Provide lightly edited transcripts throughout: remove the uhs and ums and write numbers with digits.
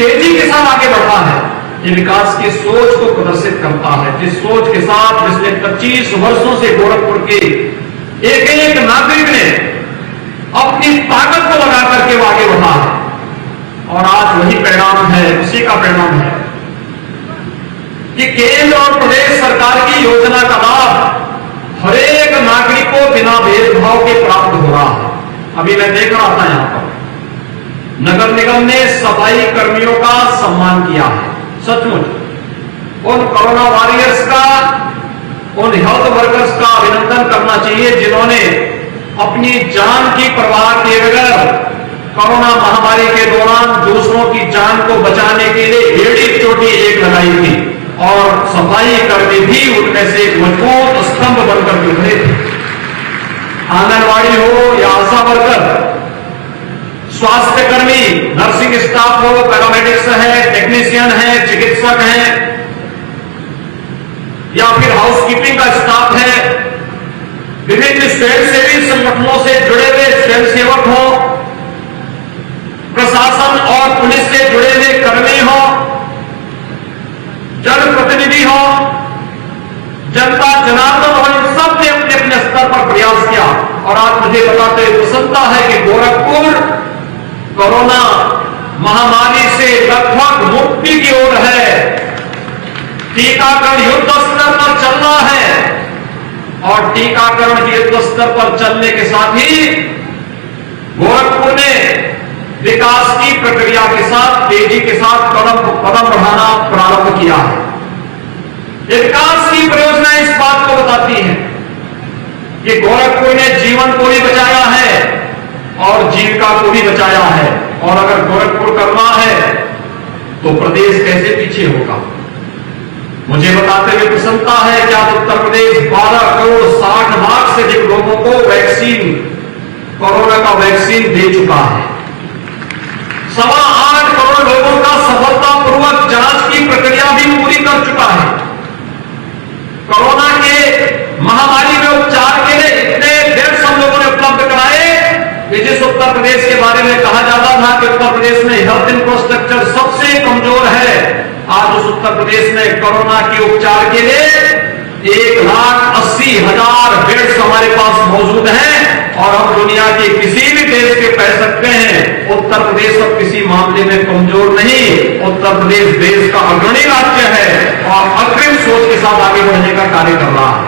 तेजी के साथ आगे बढ़ा है, ये विकास की सोच को प्रदर्शित करता है, जिस सोच के साथ पिछले 25 वर्षों से गोरखपुर के एक एक नागरिक ने अपनी ताकत को लगा करके वो आगे बढ़ा है। और आज वही परिणाम है, उसी का परिणाम है कि केंद्र और प्रदेश सरकार की योजना का लाभ हर एक नागरिक को बिना भेदभाव के प्राप्त हो रहा है। अभी मैं देख रहा था यहां पर नगर निगम ने सफाई कर्मियों का सम्मान किया है। सचमुच उन कोरोना वॉरियर्स का, उन हेल्थ वर्कर्स का अभिनंदन करना चाहिए जिन्होंने अपनी जान की परवाह किए बगैर कोरोना महामारी के दौरान दूसरों की जान को बचाने के लिए एड़ी चोटी एक लगाई थी और सफाई कर्मी भी उनमें से एक मजबूत स्तंभ बनकर उभरे थे। आंगनवाड़ी हो या आशा वर्कर, स्वास्थ्य कर्मी, नर्सिंग स्टाफ हो, पैरामेडिक्स है, टेक्नीशियन है, चिकित्सक है या फिर हाउसकीपिंग का स्टाफ है, विभिन्न स्वयंसेवी संगठनों से जुड़े हुए स्वयंसेवक हो, प्रशासन और पुलिस से जुड़े हुए कर्मी हो, जनप्रतिनिधि हो, जनता जनार्दन हो, इन सब ने अपने अपने स्तर पर प्रयास किया। और आज मुझे बताते हुए प्रसन्नता है कि गोरखपुर कोरोना महामारी से लगभग मुक्ति की ओर है। टीकाकरण युद्ध स्तर पर चल रहा है और टीकाकरण के युद्ध स्तर पर चलने के साथ ही गोरखपुर ने विकास की प्रक्रिया के साथ तेजी के साथ कदम बढ़ाना प्रारंभ किया है। ये विकास की परियोजना इस बात को बताती है कि गोरखपुर ने जीवन को भी बचाया है और जीविका को भी बचाया है। और अगर गोरखपुर करना है तो प्रदेश कैसे पीछे होगा। मुझे बताते हुए प्रसन्नता है कि आज उत्तर प्रदेश 12 करोड़ 60 लाख से अधिक लोगों को वैक्सीन, कोरोना का वैक्सीन दे चुका है। 8.25 करोड़ लोगों का सफलतापूर्वक जांच की प्रक्रिया भी पूरी कर चुका है। कोरोना के महामारी में उपचार के लिए इतने बेड्स हम लोगों ने उपलब्ध कराए कि जिस उत्तर प्रदेश के बारे में कहा जाता था कि उत्तर प्रदेश में हेल्थ इंफ्रास्ट्रक्चर सबसे कमजोर है, आज उस उत्तर प्रदेश में कोरोना के उपचार के लिए 1,80,000 बेड्स हमारे पास मौजूद हैं। और हम दुनिया के किसी भी देश के कह सकते हैं उत्तर प्रदेश अब किसी मामले में कमजोर नहीं, उत्तर प्रदेश देश का अग्रणी राज्य है और अग्रिम सोच के साथ आगे बढ़ने का कार्य कर रहा है।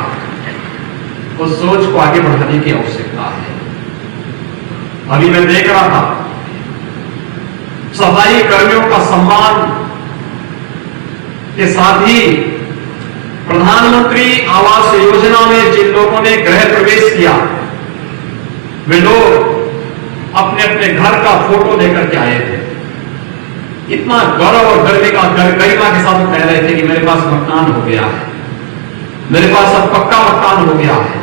उस सोच को आगे बढ़ाने की आवश्यकता है। अभी मैं देख रहा था सफाई कर्मियों का सम्मान के साथ ही प्रधानमंत्री आवास योजना में जिन लोगों ने गृह प्रवेश किया वे लोग अपने अपने घर का फोटो लेकर के आए थे। इतना गौरव और गरिमा के साथ कह रहे थे कि मेरे पास मकान हो गया है, मेरे पास अब पक्का मकान हो गया है।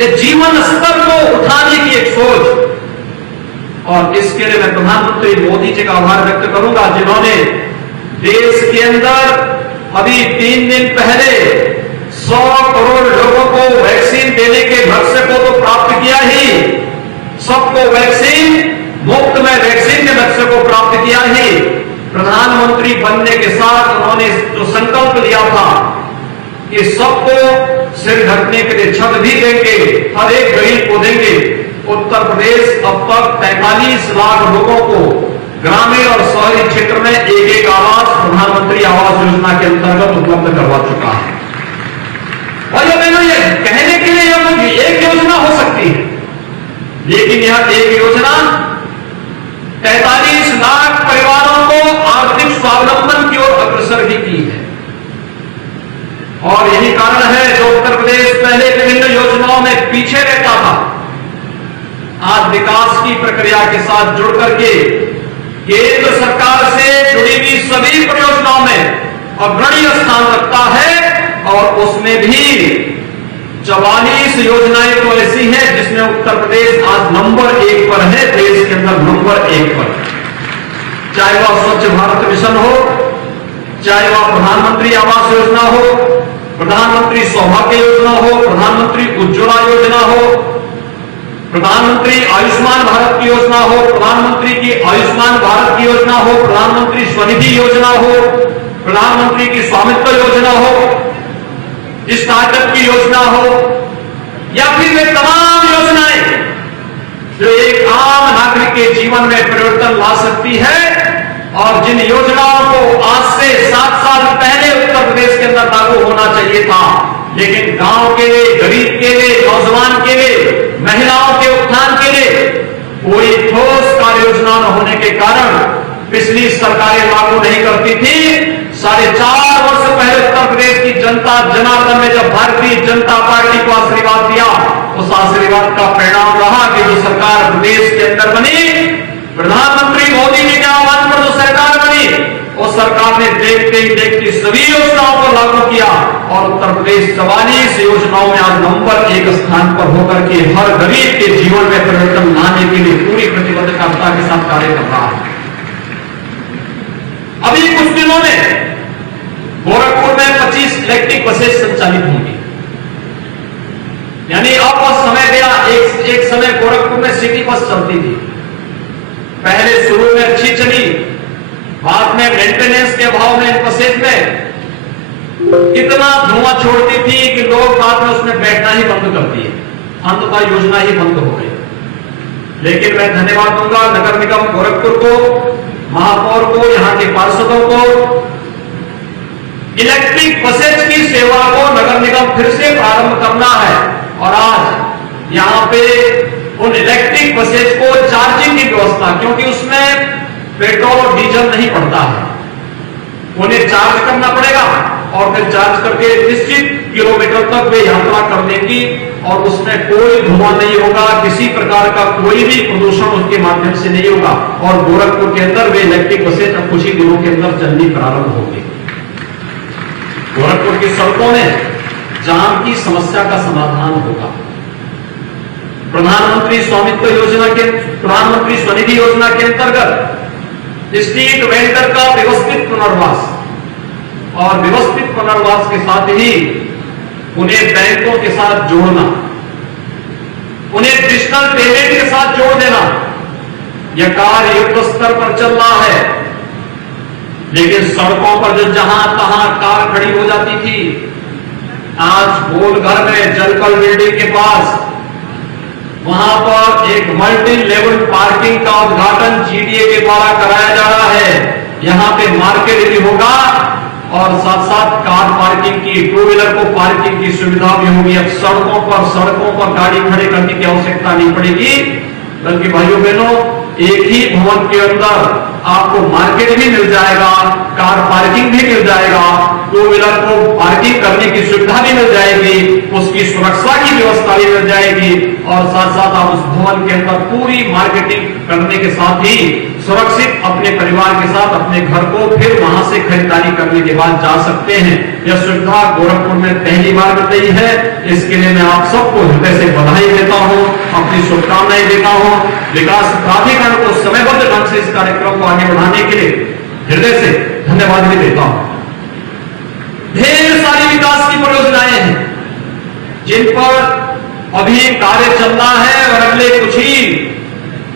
ये जीवन स्तर को उठाने की एक सोच, और इसके लिए मैं प्रधानमंत्री मोदी जी का आभार व्यक्त करूंगा जिन्होंने देश के अंदर अभी 3 दिन पहले 100 करोड़ लोगों को वैक्सीन देने के लक्ष्य को तो प्राप्त किया ही, सबको वैक्सीन मुफ्त में वैक्सीन के लक्ष्य को प्राप्त किया ही। प्रधानमंत्री बनने के साथ उन्होंने जो संकल्प लिया था कि सबको सिर ढकने के लिए छत भी देंगे, हर एक गरीब को देंगे। उत्तर प्रदेश अब तक 43 लाख लोगों को ग्रामीण और शहरी क्षेत्र में एक आवास प्रधानमंत्री आवास योजना के अंतर्गत उपलब्ध करवा चुका है। और ये कहने के लिए एक योजना हो सकती है, लेकिन यह एक योजना 43 लाख परिवारों को आर्थिक स्वावलंबन की ओर अग्रसर भी की है। और यही कारण है जो उत्तर प्रदेश पहले विभिन्न योजनाओं में पीछे रहता था, आज विकास की प्रक्रिया के साथ जुड़ करके केंद्र सरकार से जुड़ी हुई सभी परियोजनाओं में अग्रणी स्थान रखता है। और उसमें भी 44 योजनाएं तो ऐसी हैं जिसमें उत्तर प्रदेश आज नंबर 1 पर है, देश के अंदर नंबर 1 पर। चाहे वह स्वच्छ भारत मिशन हो, चाहे वह प्रधानमंत्री आवास योजना हो, प्रधानमंत्री सौभाग्य योजना हो, प्रधानमंत्री उज्ज्वला योजना हो, प्रधानमंत्री आयुष्मान भारत की योजना हो, प्रधानमंत्री की आयुष्मान भारत की योजना हो, प्रधानमंत्री स्वनिधि योजना हो, प्रधानमंत्री की स्वामित्व योजना हो, स्टार्टअप की योजना हो, या फिर वे तमाम योजनाएं जो एक आम नागरिक के जीवन में परिवर्तन ला सकती है, और जिन योजनाओं को आज से 7 साल पहले उत्तर प्रदेश के अंदर लागू होना चाहिए था, लेकिन गांव के लिए, गरीब के लिए, नौजवान के लिए, महिलाओं के उत्थान के लिए कोई ठोस कार्य योजना न होने के कारण पिछली सरकारें लागू नहीं करती थी। 4.5 वर्ष पहले उत्तर प्रदेश की जनता जनार्दन ने जब भारतीय जनता पार्टी को आशीर्वाद दिया, उस आशीर्वाद का परिणाम रहा कि जो सरकार प्रदेश के अंदर बनी, प्रधानमंत्री मोदी जी के आह्वान पर जो सरकार बनी, उस सरकार ने देखते ही देखते सभी योजनाओं को लागू किया, और उत्तर प्रदेश 44 योजनाओं में आज नंबर 1 स्थान पर होकर के हर गरीब के जीवन में परिवर्तन लाने के लिए पूरी प्रतिबद्धता के साथ कार्य कर रहा है। अभी कुछ दिनों में गोरखपुर में 25 इलेक्ट्रिक बसेस संचालित होंगी। यानी अब वह समय गया, एक समय गोरखपुर में सिटी बस चलती थी, पहले शुरू में अच्छी चली, बाद में मेंटेनेंस के अभाव में इन बसेज में इतना धुआं छोड़ती थी कि लोग बाद में उसमें बैठना ही बंद कर दिए, अंततः योजना ही बंद हो गई। लेकिन मैं धन्यवाद दूंगा नगर निगम गोरखपुर को, महापौर को, यहां के पार्षदों को। इलेक्ट्रिक बसेज की सेवा को नगर निगम फिर से प्रारंभ करना है, और आज यहां पे उन इलेक्ट्रिक बसेज को चार्जिंग की व्यवस्था, क्योंकि उसमें पेट्रोल और डीजल नहीं पड़ता है, उन्हें चार्ज करना पड़ेगा और फिर चार्ज करके निश्चित किलोमीटर तक वे यात्रा करने की, और उसमें कोई धुआं नहीं होगा, किसी प्रकार का कोई भी प्रदूषण उसके माध्यम से नहीं होगा। और गोरखपुर के अंदर वे इलेक्ट्रिक बसेज अब कुछ ही दिनों के अंदर चलनी प्रारंभ होगी। गोरखपुर की सड़कों में जाम की समस्या का समाधान होगा। प्रधानमंत्री स्वामित्व योजना के, प्रधानमंत्री स्वनिधि योजना के अंतर्गत स्ट्रीट वेंडर का व्यवस्थित पुनर्वास, और व्यवस्थित पुनर्वास के साथ ही उन्हें बैंकों के साथ जोड़ना, उन्हें डिजिटल पेमेंट के साथ जोड़ देना, यह कार्य युद्ध स्तर पर चल रहा है। लेकिन सड़कों पर जो जहां तहां कार खड़ी हो जाती थी, आज गोलघर में जलकल बिल्डिंग के पास वहां पर एक मल्टी लेवल पार्किंग का उद्घाटन जीडीए के द्वारा कराया जा रहा है। यहां पे मार्केट भी होगा, और साथ साथ कार पार्किंग की, 2 व्हीलर को पार्किंग की सुविधा भी होगी। अब सड़कों पर गाड़ी खड़े करने की आवश्यकता नहीं पड़ेगी, बल्कि भाइयों बहनों, एक ही भवन के अंदर आपको मार्केट भी मिल जाएगा, कार पार्किंग भी मिल जाएगा, 2 व्हीलर को पार्किंग करने की सुविधा भी मिल जाएगी, उसकी सुरक्षा की व्यवस्था भी मिल जाएगी, और साथ साथ आप उस भवन के अंदर पूरी मार्केटिंग करने के साथ ही सुरक्षित अपने परिवार के साथ अपने घर को फिर वहां से खरीदारी करने के बाद जा सकते हैं। यह सुविधा गोरखपुर में पहली बार मिल रही है। इसके लिए मैं आप सबको हृदय से बधाई देता हूं, अपनी शुभकामनाएं देता हूं। विकास प्राधिकरण को समयबद्ध ढंग से इस कार्यक्रम को आगे बढ़ाने के लिए हृदय से धन्यवाद भी देता हूं। ढेर सारी विकास की परियोजनाएं हैं जिन पर अभी कार्य चल रहा है, और अगले कुछ ही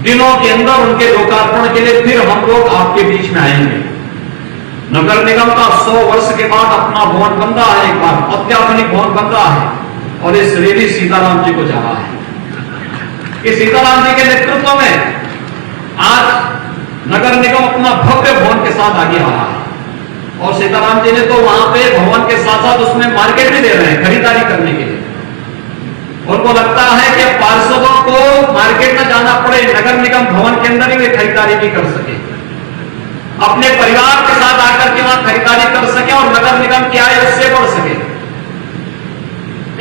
दिनों के अंदर उनके लोकार्पण के लिए फिर हम लोग आपके बीच में आएंगे। नगर निगम का 100 वर्ष के बाद अपना भवन बन रहा है, एक बार अत्याधुनिक भवन बन रहा है, और ये श्री सीताराम जी को जा रहा है। कि सीताराम जी के नेतृत्व में आज नगर निगम अपना भव्य भवन के साथ आगे आ रहा है, और सीताराम जी ने तो वहां पे भवन के साथ साथ उसमें मार्केट भी दे रहे हैं खरीदारी करने के लिए। उनको लगता है कि पार्षदों को मार्केट में जाना पड़े, नगर निगम भवन के अंदर ही वे खरीदारी भी कर सके, अपने परिवार के साथ आकर के वहां खरीदारी कर सके, और नगर निगम की आय उससे बढ़ सके।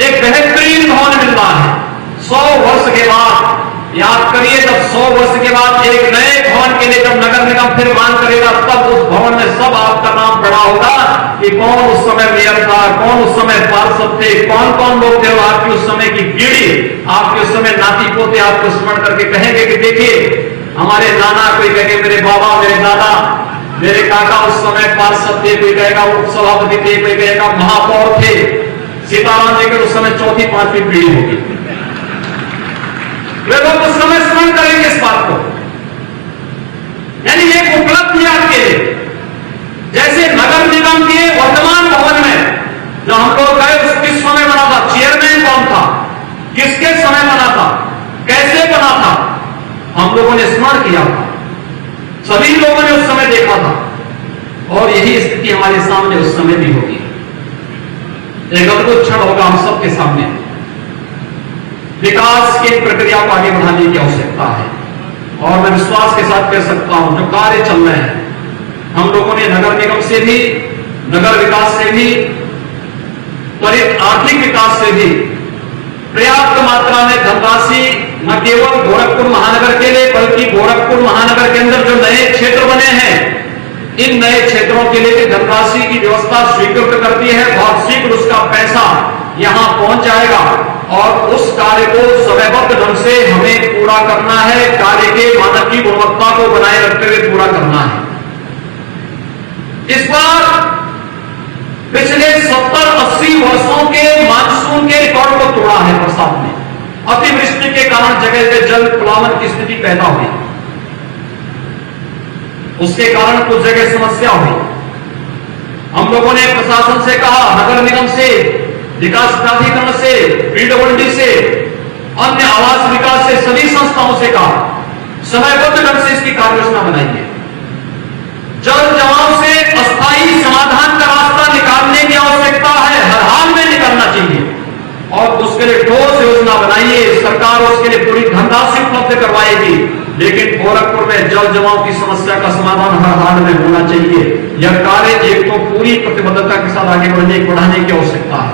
एक बेहतरीन भवन मिल रहा है 100 वर्ष के बाद। याद करिए, जब 100 वर्ष के बाद एक नए भवन के लिए जब नगर निगम फिर मांग करेगा, तब उस भवन में सब आपका नाम पड़ा होगा कि कौन उस समय मेयर था, कौन उस समय पार्षद थे, कौन कौन लोग थे, आपकी उस समय की पीढ़ी, आपके उस समय नाती पोते आपको स्मरण करके कहेंगे कि देखिए हमारे नाना, कोई कहेंगे मेरे बाबा, मेरे दादा, मेरे काका उस समय पार्षद थे, कोई कहेगा उप सभापति थे, कोई कहेगा महापौर थे। सीताराम जी के उस समय 4th 5वीं पीढ़ी होगी। वे लोग उस समय स्मरण करेंगे इस बात को। यानी एक उपलब्धि आपके लिए, जैसे नगर निगम के वर्तमान भवन में जो हम लोग गए उस किस समय बना था, चेयरमैन कौन था, किसके समय बना था, कैसे बना था, हम लोगों ने स्मरण किया था, सभी लोगों ने उस समय देखा था। और यही स्थिति हमारे सामने उस समय भी होगी। एक अद्भुत क्षण होगा हम सबके सामने। विकास की प्रक्रिया को आगे बढ़ाने की आवश्यकता है और मैं विश्वास के साथ कह सकता हूं जो कार्य चल रहे हैं, हम लोगों ने नगर निगम से भी, नगर विकास से भी, त्वरित आर्थिक विकास से भी पर्याप्त मात्रा में धनराशि न केवल गोरखपुर महानगर के लिए बल्कि गोरखपुर महानगर के अंदर जो नए क्षेत्र बने हैं, इन नए क्षेत्रों के लिए धनराशि की व्यवस्था स्वीकृत करती है। बहुत शीघ्र उसका पैसा यहां पहुंच जाएगा और उस कार्य को समयबद्ध ढंग से हमें पूरा करना है। कार्य के मानक की गुणवत्ता को बनाए रखते हुए पूरा करना है। इस बार पिछले 70-80 वर्षों के मानसून के रिकॉर्ड को तोड़ा है बरसात ने। अतिवृष्टि के कारण जगह जगह जल प्लावन की स्थिति पैदा हुई, उसके कारण कुछ जगह समस्या हुई। हम लोगों ने प्रशासन से कहा, नगर निगम से, विकास प्राधिकरण से, पीडब्ल्यूडी से, अन्य आवास विकास से, सभी संस्थाओं से कहा समयबद्ध ढंग से इसकी कार्य योजना बनाइए। जल जमाव से अस्थायी समाधान का रास्ता निकालने की आवश्यकता है, हर हाल में निकलना चाहिए और उसके लिए ठोस योजना बनाइए। सरकार उसके लिए पूरी धनराशि उपलब्ध करवाएगी, लेकिन गोरखपुर में जल जमाव की समस्या का समाधान हर हाल में होना चाहिए। यह कार्य एक तो पूरी प्रतिबद्धता के साथ आगे बढ़ाने की आवश्यकता है।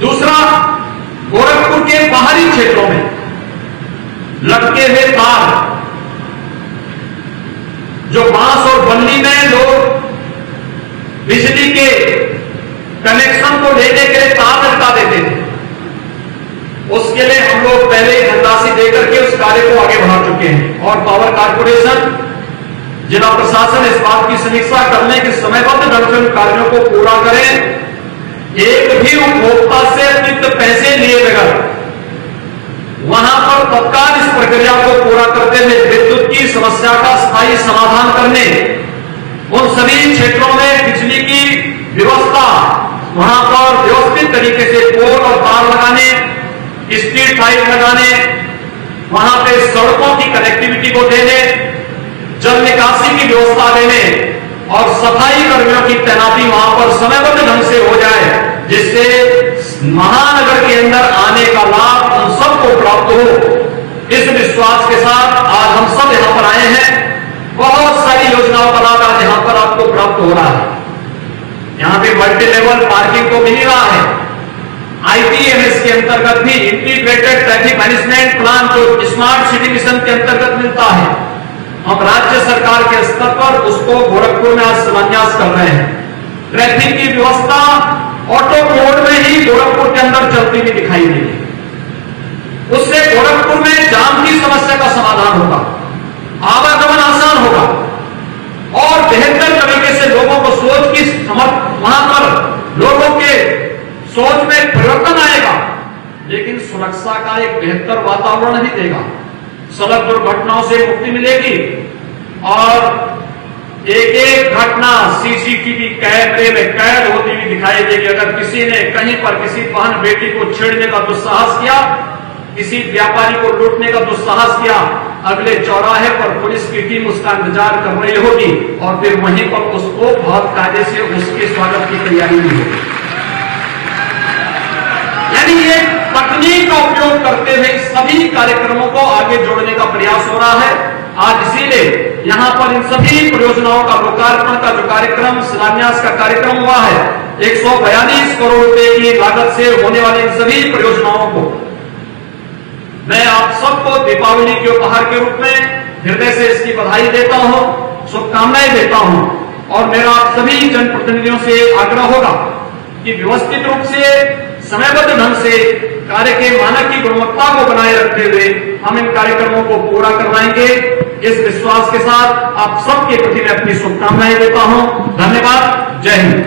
दूसरा, गोरखपुर के बाहरी क्षेत्रों में लटके हुए तार, जो बांस और बल्ली में लोग बिजली के कनेक्शन को लेने के लिए तार लटका देते थे, उसके लिए हम लोग पहले ही धनराशि देकर के उस कार्य को आगे बढ़ा चुके हैं और पावर कारपोरेशन, जिला प्रशासन इस बात की समीक्षा करने के समयबद्ध ढंग से उन कार्यों को पूरा करें। एक भी उपभोक्ता से अतिरिक्त पैसे लिए बगैर वहां पर तत्काल इस प्रक्रिया को पूरा करते हुए विद्युत की समस्या का स्थायी समाधान करने, उन सभी क्षेत्रों में बिजली की व्यवस्था, वहां पर व्यवस्थित तरीके से पोल और तार लगाने, स्ट्रीट लाइट लगाने, वहां पे सड़कों की कनेक्टिविटी को देने, जल निकासी की व्यवस्था देने और सफाई कर्मियों की तैनाती वहां पर समयबद्ध ढंग से हो जाए, जिससे महानगर के अंदर आने का लाभ हम सबको प्राप्त हो। इस विश्वास के साथ आज हम सब यहां पर आए हैं। बहुत सारी योजनाओं का लाभ आज यहां पर आपको प्राप्त हो रहा है। यहां पे मल्टी लेवल पार्किंग को मिल रहा है। आईटीएमएस के अंतर्गत भी इंटीग्रेटेड ट्रैफिक मैनेजमेंट प्लान जो स्मार्ट सिटी मिशन के अंतर्गत मिलता है, हम राज्य सरकार के स्तर पर उसको गोरखपुर में आज शिलान्यास कर रहे हैं। ट्रैफिक की व्यवस्था ऑटो मोड में ही गोरखपुर के अंदर चलती हुई दिखाई देगी। उससे गोरखपुर में जाम की समस्या का समाधान होगा, आवागमन आसान होगा और बेहतर तरीके से लोगों को सोच की वहां पर लोगों के सोच में परिवर्तन आएगा, लेकिन सुरक्षा का एक बेहतर वातावरण ही देगा। सड़क दुर्घटनाओं से मुक्ति मिलेगी और एक एक घटना सीसीटीवी कैमरे में कैद होती हुई दिखाई देगी। अगर किसी ने कहीं पर किसी बहन बेटी को छेड़ने का दुस्साहस किया, किसी व्यापारी को लूटने का दुस्साहस किया, अगले चौराहे पर पुलिस की टीम उसका इंतजार कर रही होगी और फिर वहीं पर उसको बहुत कायदे से उसके स्वागत की तैयारी भी होगी। यानी ये तकनीक का उपयोग करते हुए सभी कार्यक्रमों को आगे जोड़ने का प्रयास हो रहा है। आज इसीलिए यहां पर इन सभी परियोजनाओं का लोकार्पण का जो कार्यक्रम, शिलान्यास का कार्यक्रम हुआ है, 142 करोड़ रुपए की लागत से होने वाली इन सभी परियोजनाओं को मैं आप सबको दीपावली के उपहार के रूप में हृदय से इसकी बधाई देता हूं, शुभकामनाएं देता हूं और मेरा आप सभी जनप्रतिनिधियों से आग्रह होगा कि व्यवस्थित रूप से समयबद्ध ढंग से कार्य के मानक की गुणवत्ता को बनाए रखते हुए हम इन कार्यक्रमों को पूरा करवाएंगे। इस विश्वास के साथ आप सबके प्रति मैं अपनी शुभकामनाएं देता हूं। धन्यवाद। जय हिंद।